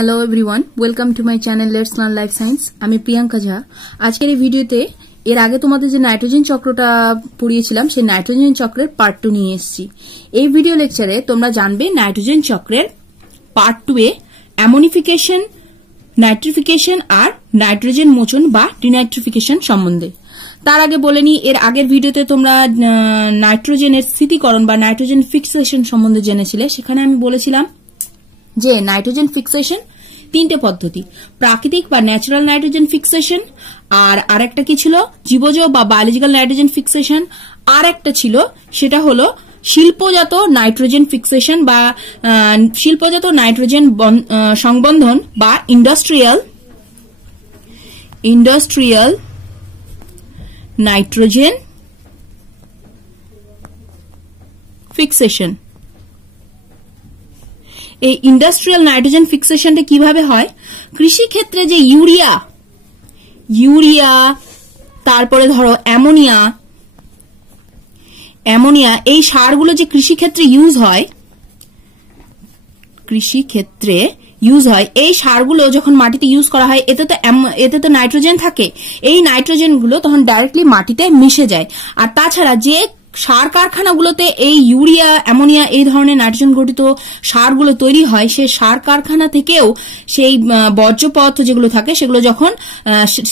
Hello everyone, welcome to my channel let's learn life science. আমি প্রিয়াঙ্কা ঝা। আজকের এই ভিডিওতে এর আগে তোমাদের যে নাইট্রোজেন চক্রটা পড়িয়েছিলাম সেই নাইট্রোজেন চক্রের পার্ট 2 নিয়ে এসেছি। এই ভিডিও লেকচারে তোমরা জানবে নাইট্রোজেন চক্রের পার্ট 2 এ অ্যামোনিফিকেশন, নাইট্রিফিকেশন আর নাইট্রোজেন মোচন বা ডিনাইট্রিফিকেশন সম্বন্ধে। তার আগে বলে নি, এর আগের ভিডিওতে তোমরা নাইট্রোজেনের স্থিতিকরণ বা নাইট্রোজেন ফিক্সেশন সম্বন্ধে জেনেছিলে। সেখানে আমি বলেছিলাম যে নাইট্রোজেন ফিক্সেশন তিনটে পদ্ধতি, প্রাকৃতিক বা ন্যাচারাল নাইট্রোজেন ফিক্সেশন, আর আরেকটা কি ছিল জীবজ বা বায়োলজিক্যাল নাইট্রোজেন ফিক্সেশন, আর একটা ছিল সেটা হলো শিল্পজাত নাইট্রোজেন ফিক্সেশন বা শিল্পজাত নাইট্রোজেন সংবন্ধন বা ইন্ডাস্ট্রিয়াল নাইট্রোজেন ফিক্সেশন। এই ইন্ডাস্ট্রিয়াল নাইট্রোজেন ফিক্সেশনটা কিভাবে হয়? কৃষি ক্ষেত্রে যে ইউরিয়া তারপরে ধরো অ্যামোনিয়া এই সারগুলো যে কৃষি ক্ষেত্রে ইউজ হয়, এই সারগুলো যখন মাটিতে ইউজ করা হয় এতে তো নাইট্রোজেন থাকে। এই নাইট্রোজেন গুলো তখন ডাইরেক্টলি মাটিতে মিশে যায়। আর তাছাড়া যে সার কারখানাগুলোতে এই ইউরিয়া, অ্যামোনিয়া এই ধরনের নাইট্রোজেন গঠিত সারগুলো তৈরি হয়, সেই সার কারখানা থেকেও সেই বর্জ্য পদার্থ যেগুলো থাকে সেগুলো যখন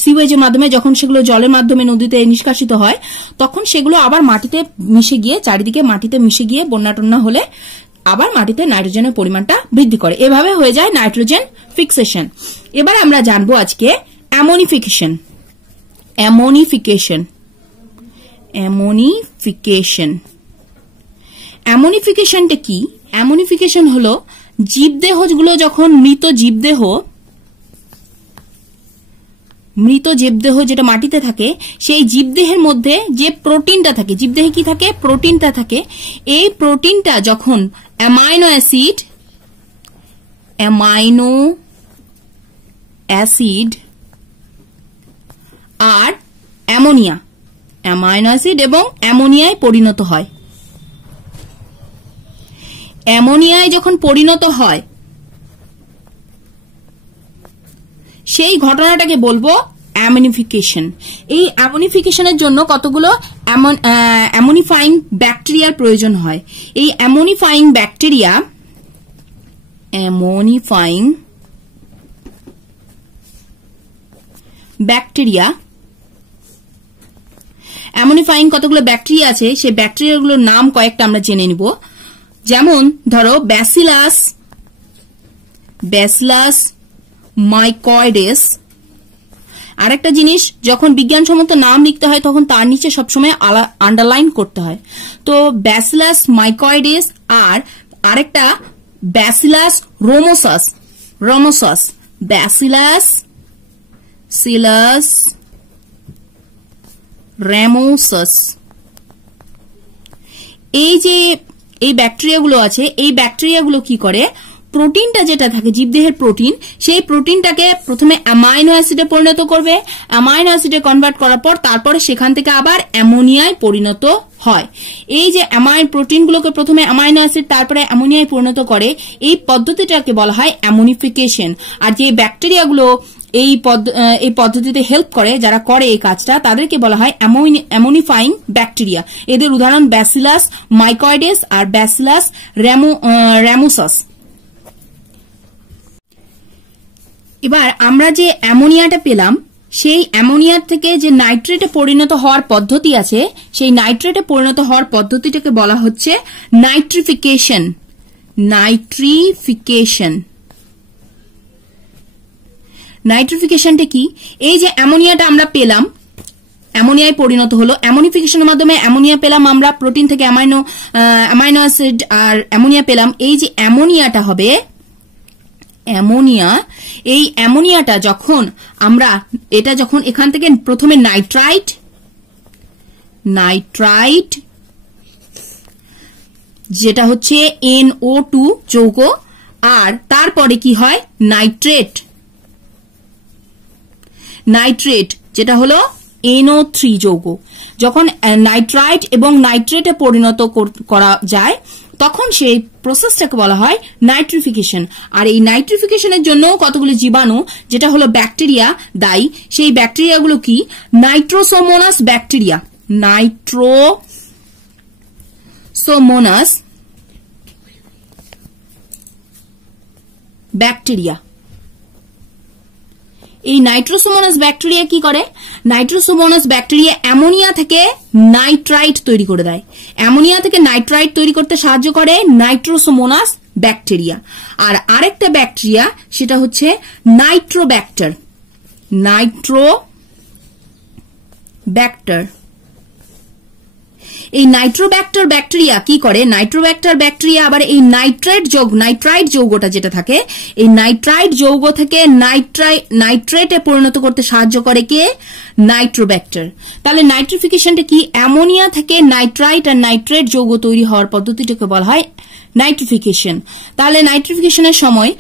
সিওয়েজের মাধ্যমে, যখন সেগুলো জলের মাধ্যমে নদীতে নিষ্কাশিত হয়, তখন সেগুলো আবার মাটিতে মিশে গিয়ে, চারিদিকে মাটিতে মিশে গিয়ে বন্যা টন্যা হলে আবার মাটিতে নাইট্রোজেনের পরিমাণটা বৃদ্ধি করে। এভাবে হয়ে যায় নাইট্রোজেন ফিক্সেশন। এবার আমরা জানবো আজকে অ্যামোনিফিকেশনটা কি? অ্যামোনিফিকেশন হলো জীবদেহগুলো যখন মৃত জীবদেহ যেটা মাটিতে থাকে, সেই জীবদেহের মধ্যে যে প্রোটিনটা থাকে, জীবদেহে কি থাকে? প্রোটিনটা থাকে। এই প্রোটিনটা যখন অ্যামাইনো অ্যাসিড আর অ্যামাইনো অ্যাসিড এবং অ্যামোনিয়ায় পরিণত হয়, অ্যামোনিয়ায় যখন পরিণত হয় সেই ঘটনাটাকে বলবো অ্যামোনিফিকেশন। এই অ্যামোনিফিকেশনের জন্য কতগুলো অ্যামোনিফাইং ব্যাকটেরিয়ার প্রয়োজন হয়। এই অ্যামোনিফাইং কতগুলো ব্যাকটেরিয়া আছে, সেই ব্যাকটেরিয়াগুলোর নাম কয়েকটা আমরা জেনে নিব। যেমন ধরো ব্যাসিলাস মাইকয়েডেস। আরেকটা জিনিস, যখন বিজ্ঞানসম্মত নাম লিখতে হয় তখন তার নিচে সবসময় আন্ডারলাইন করতে হয়। তো ব্যাসিলাস মাইকয়েডেস আর আরেকটা ব্যাসিলাস রামোসাস। এই ব্যাকটেরিয়াগুলো আছে, এই ব্যাকটেরিয়াগুলো কি করে? প্রোটিনটা যেটা থাকে, জীবদেহের প্রোটিন, সেই প্রোটিনটাকে প্রথমে অ্যামাইনো অ্যাসিডে পরিণত করবে। অ্যামাইনো অ্যাসিডে কনভার্ট করার পর তারপরে সেখান থেকে আবার অ্যামোনিয়ায় পরিণত হয়। এই যে প্রোটিনগুলোকে প্রথমে অ্যামাইনো অ্যাসিড তারপরে অ্যামোনিয়ায় পরিণত করে, এই পদ্ধতিটাকে বলা হয় অ্যামোনিফিকেশন। আর যে ব্যাকটেরিয়াগুলো এই পদ্ধতিতে হেল্প করে, যারা করে এই কাজটা, তাদেরকে বলা হয় অ্যামোনিফাইং ব্যাকটেরিয়া। এদের উদাহরণ ব্যাসিলাস মাইকয়েডেস আর ব্যাসিলাস রামোসাস। এবার আমরা যে অ্যামোনিয়াটা পেলাম, সেই অ্যামোনিয়ার থেকে যে নাইট্রেটে পরিণত হওয়ার পদ্ধতি আছে, সেই নাইট্রেটে পরিণত হওয়ার পদ্ধতিটাকে বলা হচ্ছে নাইট্রিফিকেশন। নাইট্রিফিকেশনটা কি? এই যে অ্যামোনিয়াটা আমরা পেলাম, অ্যামোনিয়ায় পরিণত হলো, অ্যামোনিফিকেশনের মাধ্যমে অ্যামোনিয়া পেলাম আমরা, প্রোটিন থেকে অ্যামাইনো অ্যাসিড আর অ্যামোনিয়া পেলাম। এই যে অ্যামোনিয়াটা হবে এই অ্যামোনিয়াটা যখন আমরা যখন এখান থেকে প্রথমে নাইট্রাইট যেটা হচ্ছে NO2 যৌগ, আর তারপরে কি হয়? নাইট্রেট যেটা হলো NO3 যৌগ। যখন নাইট্রাইট এবং নাইট্রেটে পরিণত করা যায় তখন সেই প্রসেসটাকে বলা হয় নাইট্রিফিকেশন। আর এই নাইট্রিফিকেশনের জন্য কতগুলো জীবাণু, যেটা হলো ব্যাকটেরিয়া, দায়ী। সেই ব্যাকটেরিয়াগুলো কি? Nitrosomonas bacteria, Nitrosomonas bacteria. এই নাইট্রোসোমোনাস ব্যাকটেরিয়া কি করে? নাইট্রোসোমোনাস ব্যাকটেরিয়া অ্যামোনিয়া থেকে নাইট্রাইট তৈরি করে দেয়। অ্যামোনিয়া থেকে নাইট্রাইট তৈরি করতে সাহায্য করে নাইট্রোসোমোনাস ব্যাকটেরিয়া। আর আরেকটা ব্যাকটেরিয়া, সেটা হচ্ছে নাইট্রোব্যাক্টার, নাইট্রোব্যাক্টার। এই নাইট্রোব্যাক্টার ব্যাকটেরিয়া কি করে? নাইট্রোব্যাক্টার ব্যাকটেরিয়া আবার এই নাইট্রাইট যৌগটা যেটা থাকে, এই নাইট্রাইট যৌগ থেকে নাইট্রেটে পরিণত করতে সাহায্য করে কে? নাইট্রোব্যাক্টার। তাহলে নাইট্রিফিকেশনটা কি? অ্যামোনিয়া থেকে নাইট্রাইট আর নাইট্রেট যৌগ তৈরি হওয়ার পদ্ধতিটাকে বলা হয় নাইট্রিফিকেশন। তাহলে নাইট্রিফিকেশনের সময়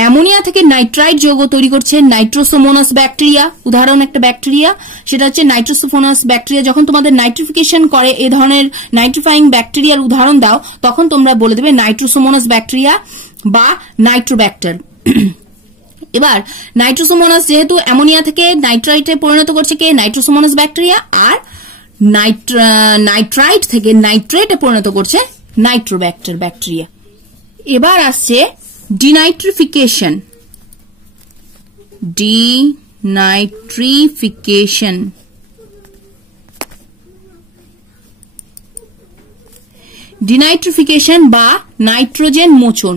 অ্যামোনিয়া থেকে নাইট্রাইট যৌগ তৈরি করছে নাইট্রোসোমোনাস ব্যাকটেরিয়া। উদাহরণ একটা ব্যাকটেরিয়া, সেটা হচ্ছে নাইট্রোসোমোনাস ব্যাকটেরিয়া। যখন তোমাদের নাইট্রিফিকেশন করে এ ধরনের নাইট্রিফাইং ব্যাকটেরিয়ার উদাহরণ দাও, তখন তোমরা বলে দেবে নাইট্রোসোমোনাস ব্যাকটেরিয়া বা নাইট্রোব্যাক্টার। এবার নাইট্রোসোমোনাস যেহেতু অ্যামোনিয়া থেকে নাইট্রাইটে পরিণত করছে কে? Nitrosomonas bacteria. আর নাইট্রাইট থেকে নাইট্রেটে পরিণত করছে নাইট্রোব্যাক্টার ব্যাকটেরিয়া। এবার আসছে ডিনাইট্রিফিকেশন। ডিনাইট্রিফিকেশন ডিনাইট্রিফিকেশন বা নাইট্রোজেন মোচন।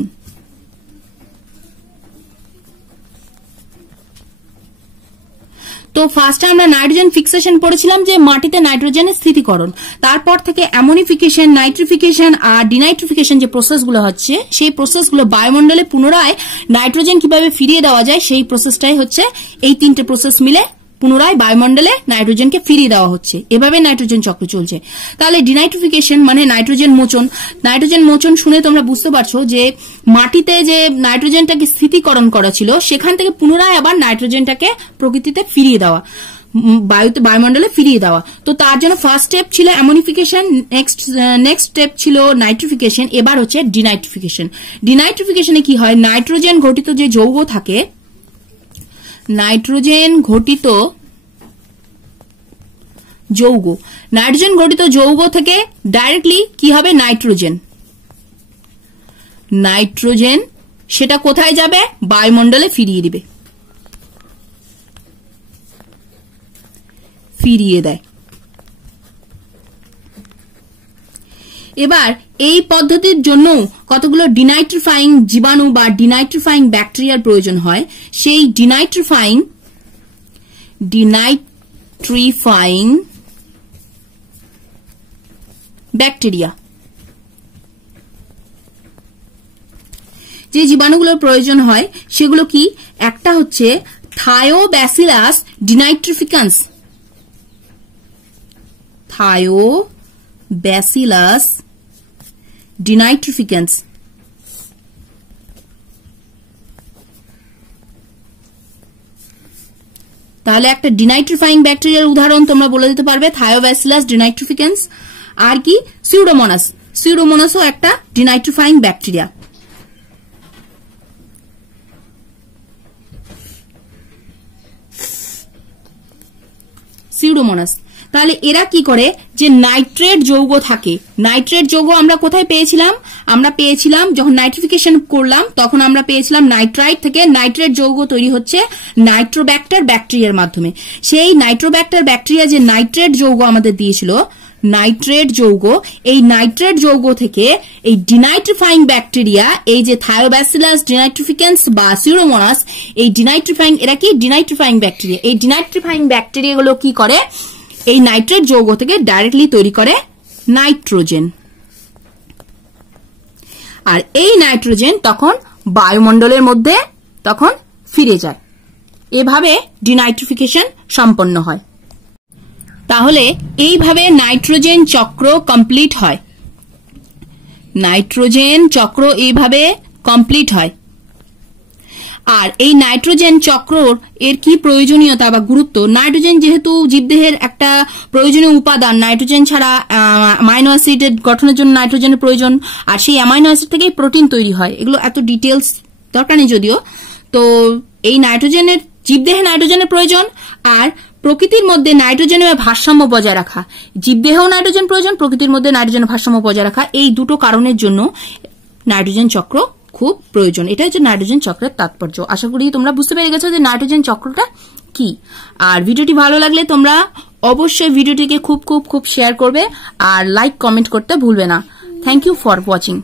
তো ফার্স্টে আমরা নাইট্রোজেন ফিক্সেশন পড়েছিলাম, যে মাটিতে নাইট্রোজেনের স্থিতিকরণ। তারপর থেকে অ্যামোনিফিকেশন, নাইট্রিফিকেশন আর ডিনাইট্রিফিকেশন যে প্রসেসগুলো হচ্ছে, সেই প্রসেসগুলো বায়ুমণ্ডলে পুনরায় নাইট্রোজেন কিভাবে ফিরিয়ে দেওয়া যায়, সেই প্রসেসটাই হচ্ছে এই তিনটে প্রসেস মিলে পুনরায় বায়ুমণ্ডলে নাইট্রোজেনকে ফিরিয়ে দেওয়া হচ্ছে। এভাবে নাইট্রোজেন চক্র চলছে। তাহলে ডিনাইট্রিফিকেশন মানে নাইট্রোজেন মোচন। নাইট্রোজেন মোচন শুনে তোমরা বুঝতে পারছো যে মাটিতে যে নাইট্রোজেনটাকে স্থিতিকরণ করা ছিল, সেখান থেকে পুনরায় আবার নাইট্রোজেনটাকে প্রকৃতিতে ফিরিয়ে দেওয়া, বায়ুমণ্ডলে ফিরিয়ে দেওয়া। তো তার জন্য ফার্স্ট স্টেপ ছিল অ্যামোনিফিকেশন, নেক্সট স্টেপ ছিল নাইট্রিফিকেশন, এবার হচ্ছে ডিনাইট্রিফিকেশন। ডিনাইট্রিফিকেশনে কি হয়? নাইট্রোজেন ঘটিত যে যৌগ থাকে, নাইট্রোজেন ঘটিত যৌগ থেকে ডাইরেক্টলি কি হবে? নাইট্রোজেন সেটা কোথায় যাবে? বায়ুমণ্ডলে ফিরিয়ে দিবে, ফিরিয়ে দেয়। এবার এই পদ্ধতির জন্য কতগুলো ডিনাইট্রিফাইং জীবাণু বা ডিনাইট্রিফাইং ব্যাকটেরিয়ার প্রয়োজন হয়। সেই ডিনাইট্রিফাইং ব্যাকটেরিয়া, যে জীবাণুগুলোর প্রয়োজন হয় সেগুলো কি? একটা হচ্ছে থায়োব্যাসিলাস ডিনাইট্রিফিকান্স, থায়োব্যাসিলাস ডিনাইট্রিফিকান্স। তাহলে একটা ডিনাইট্রিফাইং ব্যাকটেরিয়ার উদাহরণ তোমরা বলে দিতে পারবে থায়োব্যাসিলাস ডিনাইট্রিফিকান্স। আর কি? সিউডোমোনাসও একটা ডিনাইট্রিফাইং ব্যাকটেরিয়া। সিউডোমোনাস। তাহলে এরা কি করে? যে নাইট্রেট যৌগ থাকে, নাইট্রেট যৌগ আমরা কোথায় পেয়েছিলাম? আমরা পেয়েছিলাম যখন নাইট্রিফিকেশন করলাম, তখন আমরা পেয়েছিলাম নাইট্রাইট থেকে নাইট্রেট যৌগ তৈরি হচ্ছে নাইট্রোব্যাক্টার ব্যাকটেরিয়ার মাধ্যমে। সেই নাইট্রোব্যাক্টার ব্যাকটেরিয়া যে নাইট্রেট যৌগ আমাদের দিয়েছিল, নাইট্রেট যৌগ, এই নাইট্রেট যৌগ থেকে এই ডিনাইট্রিফাইং ব্যাকটেরিয়া, এই যে থায়োব্যাসিলাস ডিনাইট্রিফিকান্স বা সিউডোমোনাস, এই ডিনাইট্রিফাইং, এরা কি? Denitrifying bacteria. এই ডিনাইট্রিফাইং ব্যাকটেরিয়াগুলো কি করে? এই নাইট্রেট যৌগ থেকে ডাইরেক্টলি তৈরি করে নাইট্রোজেন। আর এই নাইট্রোজেন তখন বায়ুমণ্ডলের মধ্যে তখন ফিরে যায়। এভাবে ডিনাইট্রিফিকেশন সম্পন্ন হয়। তাহলে এইভাবে নাইট্রোজেন চক্র কমপ্লিট হয়। নাইট্রোজেন চক্র এইভাবে কমপ্লিট হয়। আর এই নাইট্রোজেন চক্র এর কি প্রয়োজনীয়তা বা গুরুত্ব? নাইট্রোজেন যেহেতু জীবদেহের একটা প্রয়োজনীয় উপাদান, নাইট্রোজেন ছাড়া অ্যামাইনো অ্যাসিডের গঠনের জন্য নাইট্রোজেনের প্রয়োজন, আর সেই অ্যামাইনো অ্যাসিড থেকেই প্রোটিন তৈরি হয়। এগুলো এত ডিটেলস দরকার নেই যদিও। তো এই নাইট্রোজেনের, জীবদেহে নাইট্রোজেনের প্রয়োজন, আর প্রকৃতির মধ্যে নাইট্রোজেনের ভারসাম্য বজায় রাখা। জীবদেহেও নাইট্রোজেন প্রয়োজন, প্রকৃতির মধ্যে নাইট্রোজেনের ভারসাম্য বজায় রাখা, এই দুটো কারণের জন্য নাইট্রোজেন চক্র খুব প্রয়োজন। এটা হচ্ছে নাইট্রোজেন চক্রের তাৎপর্য। আশা করি তোমরা বুঝতে পেরে গেছো যে নাইট্রোজেন চক্রটা কি। আর ভিডিওটি ভালো লাগলে তোমরা অবশ্যই ভিডিওটিকে খুব খুব খুব শেয়ার করবে আর লাইক কমেন্ট করতে ভুলবে না। Thank you for watching.